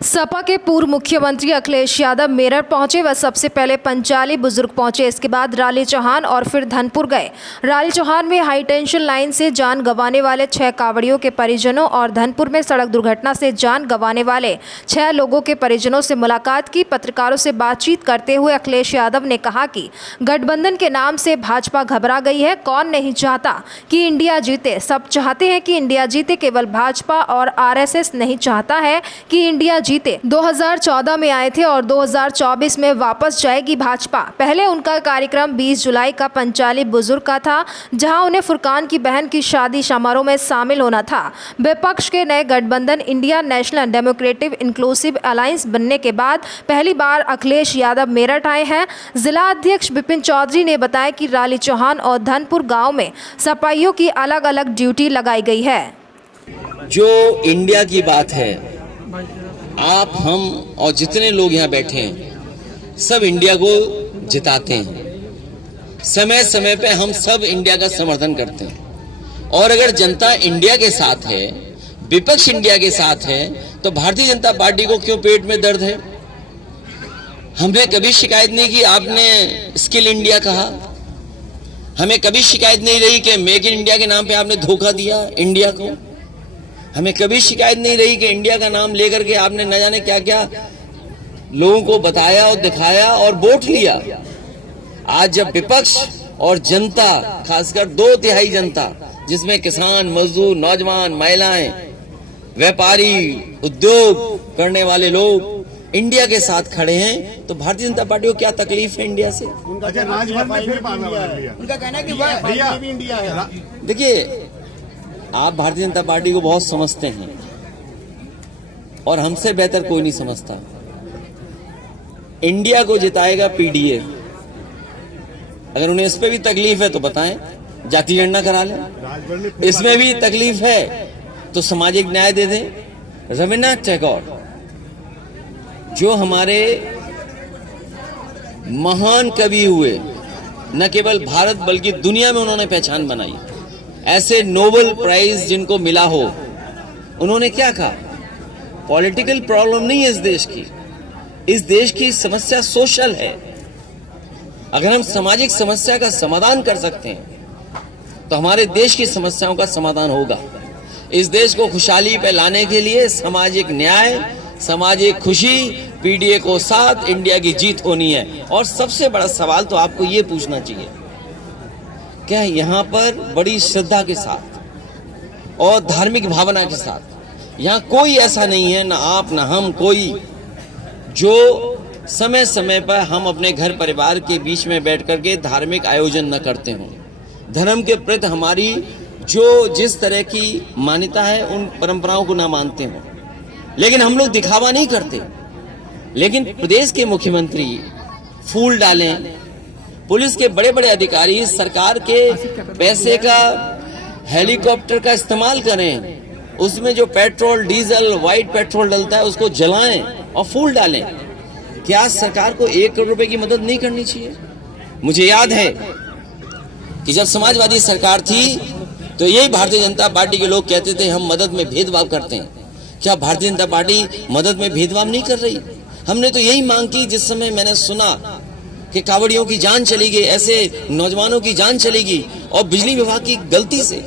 सपा के पूर्व मुख्यमंत्री अखिलेश यादव मेरठ पहुंचे। वह सबसे पहले पंचाली बुजुर्ग पहुंचे, इसके बाद राली चौहान और फिर धनपुर गए। राली चौहान में हाई टेंशन लाइन से जान गंवाने वाले 6 कांवड़ियों के परिजनों और धनपुर में सड़क दुर्घटना से जान गंवाने वाले 6 लोगों के परिजनों से मुलाकात की। पत्रकारों से बातचीत करते हुए अखिलेश यादव ने कहा कि गठबंधन के नाम से भाजपा घबरा गई है। कौन नहीं चाहता कि इंडिया जीते, सब चाहते हैं कि इंडिया जीते। केवल भाजपा और आरएसएस नहीं चाहता है कि इंडिया जीते। 2014 में आए थे और 2024 में वापस जाएगी भाजपा। पहले उनका कार्यक्रम 20 जुलाई का पंचाली बुजुर्ग का था, जहां उन्हें फुरकान की बहन की शादी समारोह में शामिल होना था। विपक्ष के नए गठबंधन India national democratic inclusive alliance बनने के बाद पहली बार अखिलेश यादव मेरठ आए हैं। जिला अध्यक्ष विपिन चौधरी ने बताया कि राली चौहान और धनपुर गाँव में सपाइयों की अलग अलग ड्यूटी लगाई गई है। जो इंडिया की बात है, आप, हम और जितने लोग यहाँ बैठे हैं सब इंडिया को जिताते हैं। समय समय पे हम सब इंडिया का समर्थन करते हैं। और अगर जनता इंडिया के साथ है, विपक्ष इंडिया के साथ है, तो भारतीय जनता पार्टी को क्यों पेट में दर्द है? हमने कभी शिकायत नहीं की आपने स्किल इंडिया कहा, हमें कभी शिकायत नहीं रही कि मेक इन इंडिया के नाम पे आपने धोखा दिया इंडिया को, हमें कभी शिकायत नहीं रही कि इंडिया का नाम लेकर के आपने न जाने क्या क्या लोगों को बताया और दिखाया और वोट लिया। आज जब विपक्ष और जनता, खासकर 2/3 जनता जिसमें किसान, मजदूर, नौजवान, महिलाएं, व्यापारी, उद्योग करने वाले लोग इंडिया के साथ खड़े हैं, तो भारतीय जनता पार्टी को क्या तकलीफ है इंडिया से? उनका कहना है कि वह भी इंडिया है। देखिए, आप भारतीय जनता पार्टी को बहुत समझते हैं और हमसे बेहतर कोई नहीं समझता। इंडिया को जिताएगा पीडीए। अगर उन्हें इस पे भी तकलीफ है तो बताएं, जाति गणना करा लें। इसमें भी तकलीफ है तो सामाजिक न्याय दे दें। रविन्द्रनाथ टैगोर जो हमारे महान कवि हुए, न केवल भारत बल्कि दुनिया में उन्होंने पहचान बनाई, ऐसे नोबेल प्राइज जिनको मिला हो, उन्होंने क्या कहा? पॉलिटिकल प्रॉब्लम नहीं है इस देश की समस्या सोशल है। अगर हम सामाजिक समस्या का समाधान कर सकते हैं तो हमारे देश की समस्याओं का समाधान होगा। इस देश को खुशहाली पे लाने के लिए सामाजिक न्याय, सामाजिक खुशी, पीडीए को साथ इंडिया की जीत होनी है। और सबसे बड़ा सवाल तो आपको ये पूछना चाहिए, क्या यहाँ पर बड़ी श्रद्धा के साथ और धार्मिक भावना के साथ यहाँ कोई ऐसा नहीं है, ना आप ना हम, कोई जो समय समय पर हम अपने घर परिवार के बीच में बैठ करके धार्मिक आयोजन न करते हों। धर्म के प्रति हमारी जो जिस तरह की मान्यता है उन परंपराओं को ना मानते हों, लेकिन हम लोग दिखावा नहीं करते। लेकिन प्रदेश के मुख्यमंत्री फूल डालें, पुलिस के बड़े बड़े अधिकारी सरकार के पैसे का हेलीकॉप्टर का इस्तेमाल करें, उसमें जो पेट्रोल, डीजल, व्हाइट पेट्रोल डलता है उसको जलाएं और फूल डालें। क्या सरकार को 1 करोड़ रुपए की मदद नहीं करनी चाहिए? मुझे याद है कि जब समाजवादी सरकार थी तो यही भारतीय जनता पार्टी के लोग कहते थे हम मदद में भेदभाव करते हैं। क्या भारतीय जनता पार्टी मदद में भेदभाव नहीं कर रही? हमने तो यही मांग की जिस समय मैंने सुना कि कांवड़ियों की जान चली गई, ऐसे नौजवानों की जान चली गई और बिजली विभाग की गलती से